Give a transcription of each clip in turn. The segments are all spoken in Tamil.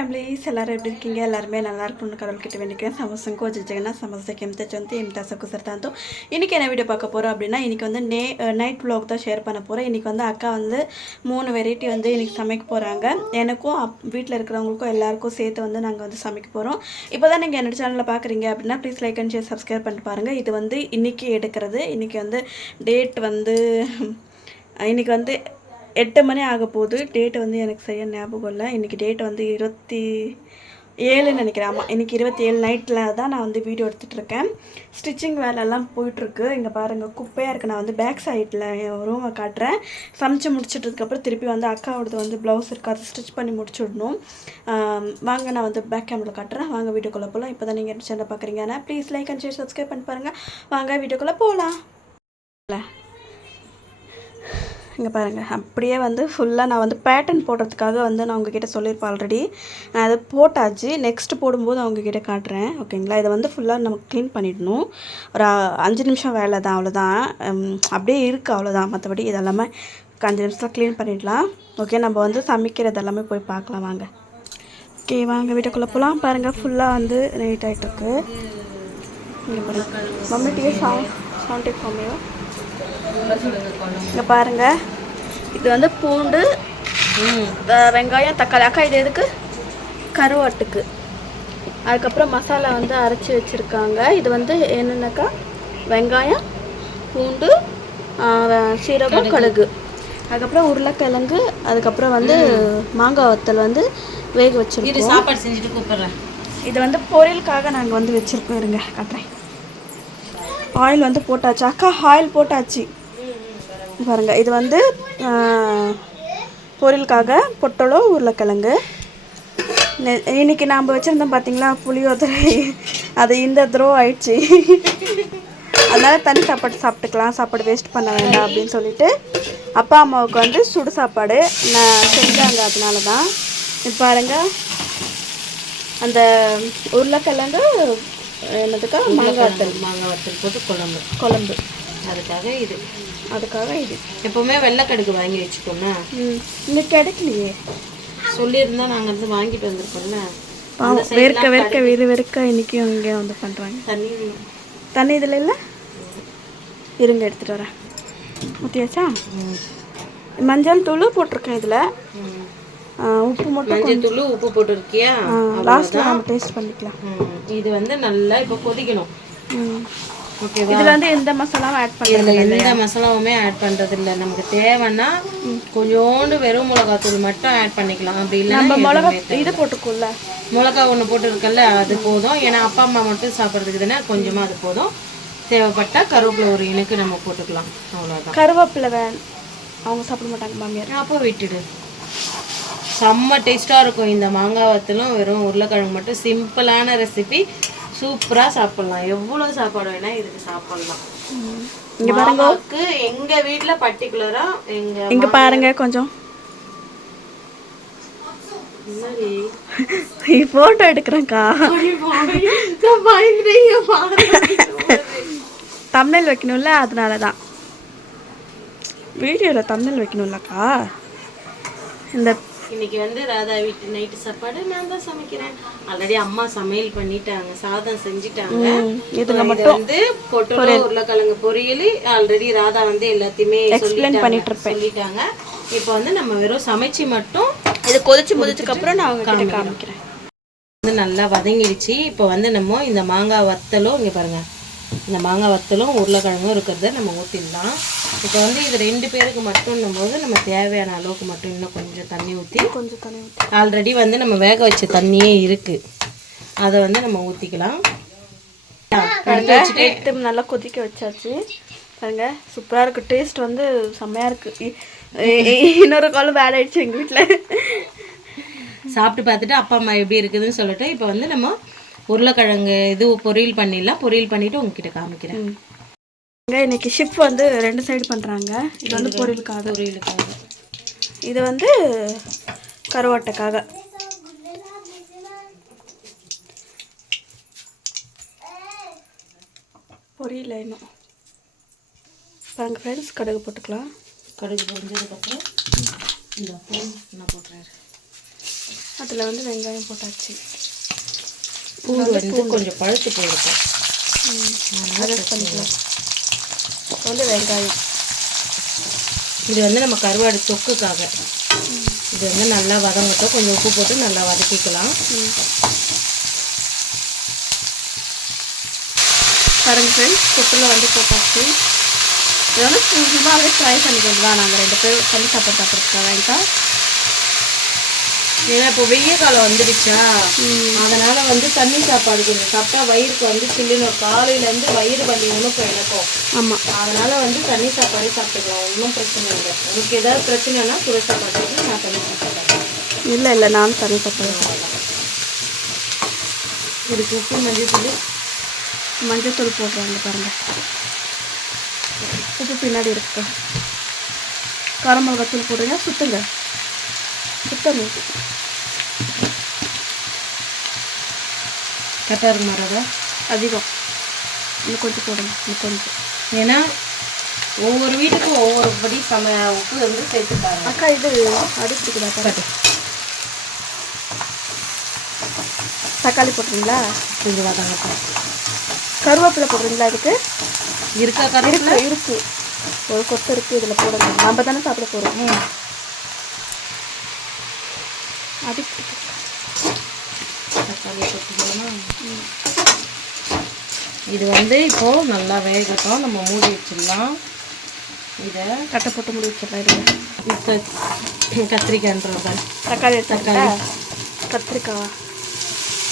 ಫ್ಯಾಮಿಲೀಸ್ ಎಲ್ಲರೂ எப்படி இருக்கீங்க? எல்லாருமே நல்லா இருக்கும்னு கடவுள்கிட்ட வேண்டிக்கிறேன். ಸಮಸ್ಯೆಗೂ ಜಗನ್ನ ಸಮಸ್ಯೆಗೆ ಎಂತ ಇಮ್ತಾ ಸಕುಸರ್ತಾಂತು இன்னைக்கு என்ன வீடியோ பார்க்க போறோம் அப்படின்னா இன்னைக்கு வந்து நைட் vlog தான் ஷேர் பண்ண போறேன். இன்னைக்கு வந்து அக்கா வந்து 3 வெரைட்டி வந்து இன்னைக்கு சமைக்க போறாங்க. எனக்கும் வீட்ல இருக்கிறவங்களுக்கும் எல்லாருக்கும் சேர்த்து வந்து நாங்க வந்து சமைக்க போறோம். இப்போதான் நீங்க என்னோட சேனலை பார்க்குறீங்க அப்படின்னா please like and share subscribe பண்ணிட்டு பாருங்க. இது வந்து இன்னைக்கு எடுக்கிறது. இன்னைக்கு வந்து டேட் வந்து இன்னைக்கு வந்து 8 மணி ஆக போகுது. டேட் வந்து எனக்கு சரியாக ஞாபகம் இல்லை. இன்றைக்கி டேட் வந்து 27 நினைக்கிறேன். ஆமாம், இன்றைக்கி 27 நைட்டில் தான் நான் வந்து வீடியோ எடுத்துகிட்ருக்கேன். ஸ்டிச்சிங் வேலையெல்லாம் போயிட்டுருக்கு. இங்கே பாருங்கள், குப்பையாக இருக்குது. நான் வந்து பேக் சைடில் ரூமை காட்டுறேன். சமைச்சு முடிச்சிட்டதுக்கப்புறம் திருப்பி வந்து அக்காவோடது வந்து ப்ளவுஸ் இருக்குது, அதை ஸ்டிச் பண்ணி முடிச்சு விடணும். வாங்க, நான் வந்து பேக் கேமரில் காட்டுறேன். வாங்க வீடியோக்குள்ளே போகலாம். இப்போ தான் நீங்கள் சேனல் பார்க்குறீங்கன்னா please like and share subscribe பண்ணி பாருங்கள். வாங்க வீடியோக்குள்ளே போகலாம். இங்கே பாருங்கள், அப்படியே வந்து ஃபுல்லாக நான் வந்து பேட்டர்ன் போடுறதுக்காக வந்து நான் உங்ககிட்ட சொல்லியிருப்பேன் ஆல்ரெடி. நான் அதை போட்டாச்சு. நெக்ஸ்ட்டு போடும்போது அவங்கக்கிட்ட காட்டுறேன், ஓகேங்களா? இதை வந்து ஃபுல்லாக நம்ம க்ளீன் பண்ணிடணும். ஒரு 5 நிமிஷம் வேலை தான், அவ்வளோதான். அப்படியே இருக்குது, அவ்வளோதான். மற்றபடி இதெல்லாமே 5 நிமிஷத்தில் க்ளீன் பண்ணிடலாம். ஓகே, நம்ம வந்து சமைக்கிறது எல்லாமே போய் பார்க்கலாம் வாங்க. ஓகே, வாங்க வீட்டுக்குள்ளே போகலாம். பாருங்கள், ஃபுல்லாக வந்து நைட் ஆகிட்டுருக்கு. இங்கே பாருங்கள், மம்மிட்டியே சவுண்டே ஃபார்மையோ. இங்கே பாருங்கள், இது வந்து பூண்டு, வெங்காயம், தக்காளி. அக்கா இது எதுக்கு? கருவாட்டுக்கு. அதுக்கப்புறம் மசாலா வந்து அரைச்சி வச்சுருக்காங்க. இது வந்து என்னென்னாக்கா வெங்காயம், பூண்டு, சீரகம், கடுகு, அதுக்கப்புறம் உருளைக்கிழங்கு, அதுக்கப்புறம் வந்து மாங்காய் வத்தல் வந்து வேக வச்சுருக்கோம். சாப்பாடு செஞ்சுட்டு கூப்பிட்றேன். இது வந்து பொரியலுக்காக நாங்கள் வந்து வச்சுருக்கோம். இருங்க காட்டுறேன். ஆயில் வந்து போட்டாச்சு. அக்கா ஆயில் போட்டாச்சு பாருங்கள். இது வந்து பொரியலுக்காக பொட்டலம், உருளைக்கிழங்கு. இன்றைக்கி நாம் வச்சுருந்தோம் பார்த்தீங்களா புளியோதரை, அது இந்த த்ரோ ஆயிடுச்சு. அதனால் தனி சாப்பாடு சாப்பிட்டுக்கலாம், சாப்பாடு வேஸ்ட் பண்ண வேண்டாம் அப்படின்னு சொல்லிட்டு அப்பா அம்மாவுக்கு வந்து சுடு சாப்பாடு நான் செஞ்சாங்க. அதனால தான் இப்போ பாருங்கள், அந்த உருளைக்கிழங்கு என்னதுக்கா மாங்காய் வத்தல் போட்டு குழம்பு. அதுக்காக இது எப்போவுமே வெள்ளைக்கடுகு வாங்கி வச்சுக்கோண்ணா. இன்னைக்கு கிடைக்கலையே, சொல்லியிருந்தா நாங்கள் வந்து வாங்கிட்டு வந்திருக்கோம்ல. வெறுக்க இன்றைக்கும் இங்கே வந்து பண்ணுறாங்க. தண்ணி இதில் இல்லை, இருங்க எடுத்துகிட்டு வரேன். ஊற்றியாச்சா? மஞ்சள் தூள் போட்டிருக்கேன். இதில் உப்பு மட்டும், மஞ்சள் தூள் உப்பு போட்டுருக்கியா? லாஸ்ட்டில் நம்ம டேஸ்ட் பண்ணிக்கலாம். இது வந்து நல்லா இப்போ கொதிக்கணும். ஓகேவா? இதில் வந்து எந்த மசாலாவும் ஆட் பண்ணுறது இல்லை. எந்த மசாலாவுமே ஆட் பண்ணுறது இல்லை. நமக்கு தேவைன்னா கொஞ்சோண்டு வெறும் மிளகாத்தூள் மட்டும் ஆட் பண்ணிக்கலாம். அப்படி இல்லை நம்ம மிளகா இது போட்டுக்கோல்ல, மிளகா ஒன்று போட்டுருக்கல, அது போதும். ஏன்னா அப்பா அம்மா மட்டும் சாப்பிட்றதுக்கு தானே, கொஞ்சமாக அது போதும். தேவைப்பட்டால் கருவேப்பிலை ஒரு இனுக்கு நம்ம போட்டுக்கலாம், அவ்வளோதான். கருவேப்பிலை அவங்க சாப்பிட மாட்டாங்க மாமியார். அப்போ விட்டுடு. செம்ம டேஸ்ட்டாக இருக்கும் இந்த மாங்காய் வத்தலும் வெறும் உருளைக்கிழங்கு மட்டும். சிம்பிளான ரெசிபி, சூப்பராக சாப்பிட்லாம். எவ்வளோ சாப்பாடு வேணால் இதுக்கு சாப்பிட்லாம். இங்கே பாருங்க, எங்கள் வீட்டில் பர்டிகுலராக இங்கே பாருங்க கொஞ்சம் ஃபோட்டோ எடுக்கிறேன்க்கா. தம்ப்நெயில் வைக்கணும்ல, அதனால தான் வீடியோவில் தம்ப்நெயில் வைக்கணும்லக்கா. இந்த இன்னைக்கு வந்து ராதா வீட்டு நைட்டு சாப்பாடு நான் தான் சமைக்கிறேன். ஆல்ரெடி அம்மா சமையல் பண்ணிட்டாங்க, சாதம் செஞ்சுட்டாங்க. இதுல மட்டும் வந்து பொட்டலம், உருளைக்கிழங்கு பொரியல் ஆல்ரெடி ராதா வந்து எல்லாத்தையுமே எக்ஸ்பிளைன் சொல்லிட்டாங்க. இப்போ வந்து நம்ம வெறும் சமைச்சு மட்டும் இது கொதிச்சதுக்கு அப்புறம் நான் உங்ககிட்ட காமிக்கிறேன். வந்து நல்லா வதங்கிடுச்சு. இப்போ வந்து நம்ம இந்த மாங்காய் வத்தலும், இங்கே பாருங்க, இந்த மாங்காய் வத்தலும் உருளைக்கிழங்கும் இருக்கிறத நம்ம ஊற்றிடலாம். இப்போ வந்து இது 2 பேருக்கு மட்டும் போது நம்ம தேவையான அளவுக்கு மட்டும் இன்னும் கொஞ்சம் தண்ணி ஊற்றி ஆல்ரெடி வந்து நம்ம வேக வச்ச தண்ணியே இருக்குது, அதை வந்து நம்ம ஊற்றிக்கலாம். நல்லா கொதிக்க வச்சாச்சு. பாருங்க, சூப்பராக இருக்குது. டேஸ்ட் வந்து செம்மையாக இருக்குது. இன்னொரு காலம் வேலை ஆயிடுச்சு எங்கள் வீட்டில். சாப்பிட்டு பார்த்துட்டு அப்பா அம்மா எப்படி இருக்குதுன்னு சொல்லிட்டு இப்போ வந்து நம்ம உருளைக்கிழங்கு இது பொரியல் பண்ணிடலாம். பொரியல் பண்ணிவிட்டு உங்ககிட்ட காமிக்கிறேன். இன்னைக்கு ஷிஃப்ட் வந்து 2 சைடு பண்ணுறாங்க. இது வந்து பொரியலுக்காக, இது வந்து கருவாட்டுக்காக. பொரியல இன்னும் பாருங்கள் ஃப்ரெண்ட்ஸ். கடுகு போட்டுக்கலாம். கடுகு பொரிஞ்சதுக்கப்புறம் இந்த பூ நான் போட்டுறேன். அதில் வந்து வெங்காயம் போட்டாச்சு. பூண்டு வந்து கொஞ்சம் பழுத்து போயிருக்கும், அட்ஜஸ்ட் பண்ணிக்கலாம். இப்போ வந்து வெங்காயம், இது வந்து நம்ம கருவாடு தொக்குக்காக. இது வந்து நல்லா வதங்கட்டும், கொஞ்சம் உப்பு போட்டு நல்லா வதக்கிக்கலாம். பாருங்க ஃப்ரெண்ட்ஸ், குக்கரில் வந்து போட்டாச்சு. இது வந்து சும்மாவே ஃப்ரை பண்ணிக்கிறது தான். நாங்கள் 2 பேரும் தண்ணி சாப்பாடு சாப்பிட்றதுக்காக. ஏன்னா இப்போ வெய்ய காலம் வந்துடுச்சா, அதனால வந்து தண்ணி சாப்பாடு கொஞ்சம் சாப்பிட்டா வயிறுக்கு வந்து சில்லுன்னு காலையிலேருந்து வயிறு வலி ஒன்றும் இப்போ எனக்கும். ஆமாம், அதனால வந்து தண்ணி சாப்பாடே சாப்பிட்டுக்கலாம், ஒன்றும் பிரச்சனை இல்லை. உங்களுக்கு ஏதாவது பிரச்சனைனா சுட சாப்பாடு நான் தண்ணி சாப்பிட்றேன். இல்லை நானும் தண்ணி சாப்பாடு. இதுக்கு உப்பு மஞ்சத்தூள் போடுறாங்க பாருங்கள். உப்பு பின்னாடி இருக்கு. காரம் மிளகாத்தூள் போடுறீங்க, சுத்துங்க. கரெக்டாக இருக்கு மாறாதா? அதிகம் இன்னும் கொஞ்சம் போடுங்க, இன்னும் கொஞ்சம். ஏன்னா ஒவ்வொரு வீட்டுக்கும் ஒவ்வொருபடி உப்பு வந்து சேர்த்துப்பாங்க. அக்கா இது அடிச்சுக்குதா? கரெக்டு. தக்காளி போட்டுறீங்களா? கொஞ்சம் வதங்கப்பா. கருவேப்பிலை போடுறீங்களா? இதுக்கு இருக்கா? கருவேப்பிலை இருக்கு, ஒரு கொத்து இருக்குது. இதில் போடுங்க, நம்ம தானே சாப்பிட போகிறோம். தக்காளி போட்டுக்கலாமா? இது வந்து இப்போது நல்லா வேகட்டும், நம்ம மூடி வச்சிடலாம். இதை கட்டை போட்டு மூடி வச்சிடலாம். இப்போ கத்திரிக்காய்ன்றத தக்காளி கத்திரிக்காய்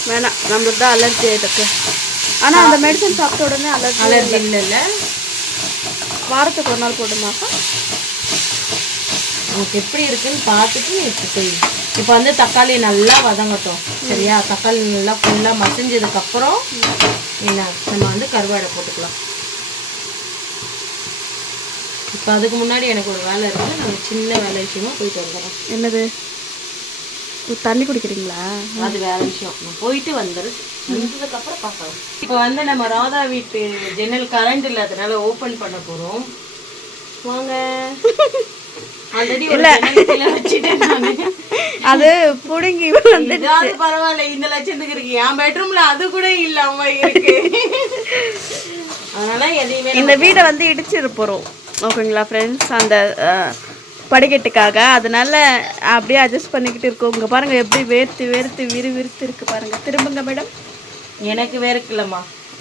வேணாம், நம்மளுக்கு தான் அலர்ஜி ஆகிட்டு. ஆனால் அந்த மெடிசன் சாப்பிட்ட உடனே அலர்ஜி இல்லை. வாரத்துக்கு ஒரு நாள் போடுமாக்கா? உங்களுக்கு எப்படி இருக்குன்னு பார்த்துட்டு இப்போ செய்யும். இப்போ வந்து தக்காளி நல்லா வதங்கட்டும், சரியா? தக்காளி நல்லா ஃபுல்லாக மசிஞ்சதுக்கப்புறம் என்ன நம்ம வந்து கருவாடை போட்டுக்கலாம். இப்போ அதுக்கு முன்னாடி எனக்கு ஒரு வேலை இருக்குது, நம்ம சின்ன வேலை விஷயமா போயிட்டு வந்துடுறோம். என்னது? தண்ணி குடிக்கிறீங்களா? அது வேற விஷயம், நான் போயிட்டு வந்ததுக்கப்புறம் பார்க்கலாம். இப்போ வந்து நம்ம ராதா வீட்டு ஜன்னல் கரண்ட் இல்லாதனால ஓப்பன் பண்ண போகிறோம். வாங்க. ஆல்ரெடி ஒரு வச்சுட்டேன் நான். அது புடுங்கி அது பரவாயில்ல, இந்த லட்சத்துக்கு இருக்கு. என் பெட்ரூம்ல அது கூட இல்லாம இருக்கு. அதனால எதையுமே இந்த வீடை வந்து இடிச்சிட போகிறோம், ஓகேங்களா ஃப்ரெண்ட்ஸ்? அந்த படிக்கட்டுக்காக. அதனால அப்படியே அட்ஜஸ்ட் பண்ணிக்கிட்டு இருக்கோம். இங்கே பாருங்கள் எப்படி வேர்த்து விறுவிறுத்து இருக்குது பாருங்கள். திரும்புங்க மேடம். எனக்கு வேர்க்கலம்மா,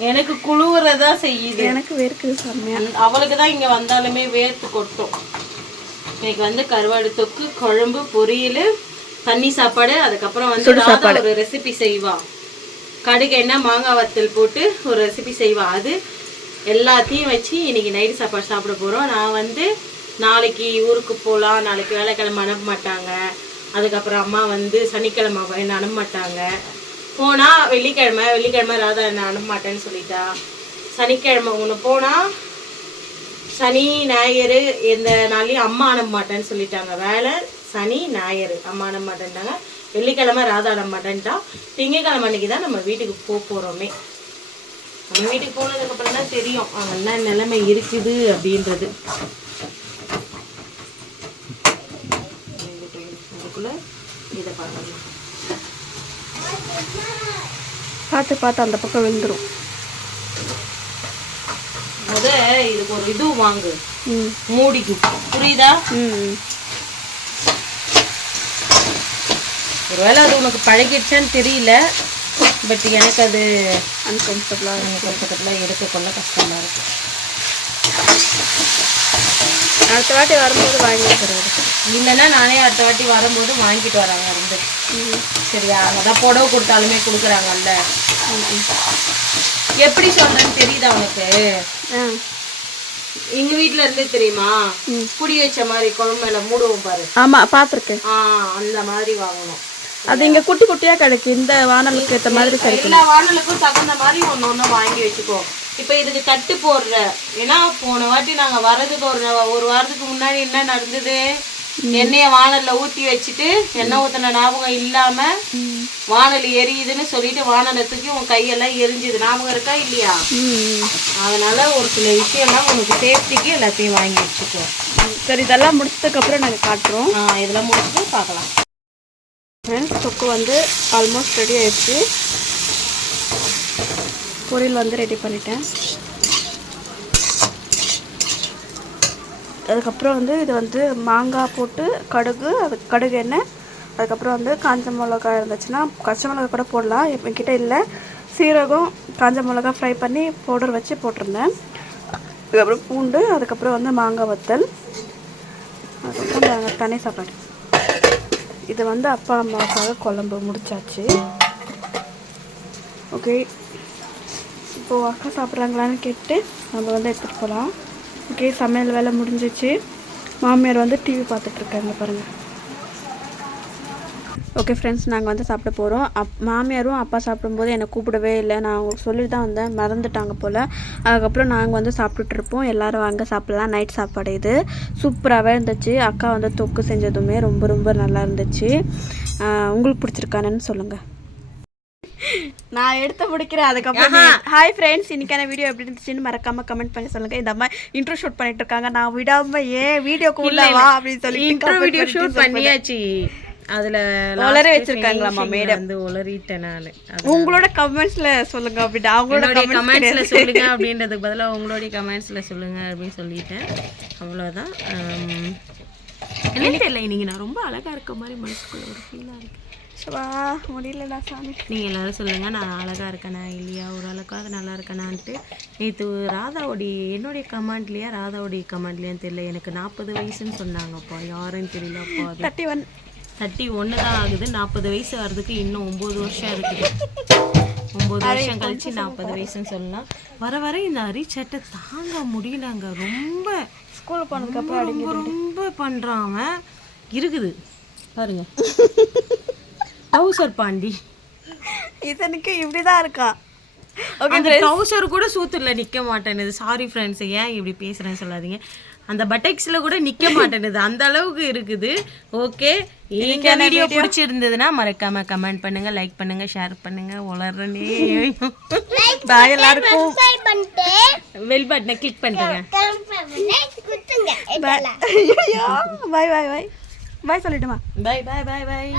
எனக்கு குளிர்றதா செய்யுது. எனக்கு வேர்க்குது செம்மையா. அவளுக்கு தான் இங்கே வந்தாலுமே வேர்த்து கொட்டும். இன்னைக்கு வந்து கருவாடு தொக்கு, குழம்பு, பொரியல், தண்ணி சாப்பாடு, அதுக்கப்புறம் வந்து ஒரு ரெசிபி செய்வா. கடுகு எண்ணெய் மாங்காய் வத்தல் போட்டு ஒரு ரெசிபி செய்வா. அது எல்லாத்தையும் வச்சு இன்னைக்கு நைட்டு சாப்பாடு சாப்பிட போகிறோம். நான் வந்து நாளைக்கு ஊருக்கு போகலாம், நாளைக்கு வேலைக்கிழமை அனுப்ப மாட்டாங்க. அதுக்கப்புறம் அம்மா வந்து சனிக்கிழமை என்ன அனுப்ப மாட்டாங்க. போனால் வெள்ளிக்கிழமை ராதா என்ன அனுப்ப மாட்டேன்னு சொல்லிட்டா. சனிக்கிழமை ஒன்று போனால் சனி ஞாயிறு எந்த நாளையும் அம்மா அனுப்ப மாட்டேன்னு சொல்லிட்டாங்க. வேலை சனி ஞாயிறு அம்மா அனுப்ப மாட்டேன்ட்டாங்க. வெள்ளிக்கிழமை ராதா அனுப்ப மாட்டேன்ட்டா. திங்கக்கிழமை அன்னைக்கு தான் நம்ம வீட்டுக்கு போகிறோமே. நம்ம வீட்டுக்கு போனதுக்கப்புறம் தான் தெரியும் அவங்க என்ன நிலைமை இருக்குது அப்படின்றது. இதை பார்த்து அந்த பக்கம் விழுந்துரும். இதுக்கு ஒரு இது வாங்கு, மூடிக்கு, புரியுதா? ஒருவேளை அது உனக்கு பழகிடுச்சான்னு தெரியல, பட் எனக்கு அது அன்கம்ஃபர்டபுளாக எடுக்கக்கொள்ள கஷ்டமாக இருக்கு. அடுத்த வாட்டி வரும்போது வாங்கி தருவாரு. இல்லைன்னா நானே அடுத்த வாட்டி வரும்போது வாங்கிட்டு வராங்க இருந்து. சரியா? அதான் புடவை கொடுத்தாலுமே கொடுக்குறாங்கல்ல. எப்படி சொல்றேன்னு தெரியுதா உனக்கு? எங்க வீட்டுல இருந்து தெரியுமா, புடி வச்ச மாதிரி குழம்பு மேல மூடுவோம் பாரு. ஆமா, பாத்துருக்கேன். அந்த மாதிரி வாங்கணும். அது இங்க குட்டி குட்டியா கிடைக்கும். இந்த வானலுக்கு ஏற்ற மாதிரி எல்லா வானலுக்கும் தகுந்த மாதிரி ஒண்ணு வாங்கி வச்சுக்கோ. இப்ப இதுக்கு தட்டு போடுற, ஏன்னா போன வாட்டி நாங்க வர்றதுக்கு ஒரு வாரத்துக்கு முன்னாடி என்ன நடந்தது, எண்ணெய வானல்ல ஊத்தி வச்சுட்டு எண்ணெய் ஊத்தின ஞாபகம் இல்லாம வானல் எரியுதுன்னு சொல்லிட்டு வானலத்துக்கு உன் கையெல்லாம் எரிஞ்சுது. ஞாபகம் இருக்கா இல்லையா? அதனால ஒரு சில விஷயம்லாம் உனக்கு சேஃப்டிக்கு எல்லாத்தையும் வாங்கி வச்சுக்கோ. சரி, இதெல்லாம் முடிச்சதுக்கு அப்புறம் நாங்க காட்டுறோம். இதெல்லாம் முடிச்சுட்டு பார்க்கலாம். ஃப்ரெண்ட்ஸ் தொக்கு வந்து ஆல்மோஸ்ட் ரெடி ஆயிடுச்சு. பொரியல் வந்து ரெடி பண்ணிட்டேன். அதுக்கப்புறம் வந்து இது வந்து மாங்காய் போட்டு கடுகு எண்ணெய், அதுக்கப்புறம் வந்து காஞ்ச மிளகா இருந்துச்சுன்னா பச்சை மிளகா கூட போடலாம், என்கிட்ட இல்லை. சீரகம் காஞ்ச மிளகா ஃப்ரை பண்ணி பவுடர் வச்சு போட்டிருந்தேன். அதுக்கப்புறம் பூண்டு, அதுக்கப்புறம் வந்து மாங்காய் வத்தல், அதுக்கப்புறம் தனி சாப்பாடு. இது வந்து அப்பா அம்மாவுக்காக குழம்பு முடிச்சாச்சு. ஓகே, இப்போது அக்கா சாப்பிட்றாங்களான்னு கேட்டு நம்ம வந்து எடுத்துகிட்டு போகலாம். ஓகே, சமையல் வேலை முடிஞ்சிச்சு. மாமியார் வந்து டிவி பார்த்துட்ருக்காங்க பாருங்கள். ஓகே ஃப்ரெண்ட்ஸ், நாங்கள் வந்து சாப்பிட போகிறோம். மாமியாரும் அப்பா சாப்பிடும்போது என்னை கூப்பிடவே இல்லை. நான் அவங்களுக்கு சொல்லிட்டு தான் வந்தேன், மறந்துட்டாங்க போல். அதுக்கப்புறம் நாங்கள் வந்து சாப்பிட்டுட்ருப்போம். எல்லோரும் வாங்க சாப்பிட்லாம். நைட் சாப்பாடு இது சூப்பராகவே இருந்துச்சு. அக்கா வந்து தொக்கு செஞ்சதுமே ரொம்ப ரொம்ப நல்லா இருந்துச்சு. உங்களுக்கு பிடிச்சிருக்கானு சொல்லுங்கள். நான் எடுத்து முடிக்கிறேன். அதுக்கப்புறம் ஹாய் ஃப்ரெண்ட்ஸ், இன்னைக்கான வீடியோ எப்படி இருந்துச்சுன்னு மறக்காம கமெண்ட் பண்ணி சொல்லுங்க. இந்த அம்மா இன்ட்ரோ ஷூட் பண்ணிட்டு இருக்காங்க, நான் விடாம ஏன் வீடியோக்கு உள்ளவா அப்படின்னு சொல்லி இன்ட்ரோ வீடியோ ஷூட் பண்ணியாச்சு. அதுல உளற வச்சிருக்காங்களாமா மேடம். வந்து உளறிட்டேன் நான். உங்களோட கமெண்ட்ஸ்ல சொல்லுங்க அப்படி, அவங்களோட கமெண்ட்ஸ்ல சொல்லுங்க அப்படின்றதுக்கு பதிலா உங்களுடைய கமெண்ட்ஸ்ல சொல்லுங்க அப்படின்னு சொல்லிட்டேன். அவ்வளவுதான். என்ன தெரியல, இன்னைக்கு நான் ரொம்ப அழகா இருக்க மாதிரி மனசுக்குள்ள ஒரு ஃபீலா இருக்கு. முடியலடா சாமி. நீங்கள் எல்லோரும் சொல்லுங்கள், நான் அழகாக இருக்கேனா இல்லையா, ஒரு அளவுக்காக நல்லா இருக்கேனான்ட்டு. நேற்று என்னுடைய கமெண்ட்லையா ராதாவுடைய கமெண்ட்லையான்னு தெரியல, எனக்கு 40 வயசுன்னு சொன்னாங்கப்பா. யாருன்னு தெரியலப்பா. 31 தான் ஆகுது. 40 வயசு வர்றதுக்கு இன்னும் 9 வருஷம் இருக்குது. 9 வருஷம் கழிச்சு 40 வயசுன்னு சொல்லலாம். வர வர இந்த அரிச்சட்டை தாங்க முடியலங்க. ரொம்ப ஸ்கூல் போனதுக்கப்புறம் ரொம்ப ரொம்ப பண்ணுறான் இருக்குது பாருங்க. டவுசர் பாண்டி இதனுக்கு இப்படிதான் இருக்கா. அந்த டவுசர் கூட சூத்துல நிக்க மாட்டேனுது. சாரி ஃப்ரெண்ட்ஸ், ஏன் இப்படி பேசுறேன்னு சொல்லாதீங்க. அந்த பட்டெக்ஸ்ல கூட நிக்க மாட்டேனுது, அந்த அளவுக்கு இருக்குது. ஓகே, இந்த வீடியோ பிடிச்சிருந்ததுன்னா மறக்காம கமெண்ட் பண்ணுங்க, லைக் பண்ணுங்க, ஷேர் பண்ணுங்க. உளறனே பாய் எல்லாருக்கும். பெல் பட்டனை கிளிக் பண்ணுங்க. பாய் பாய் பாய் பாய் சொல்லிட்டுமா. பாய் பாய் பாய் பாய்.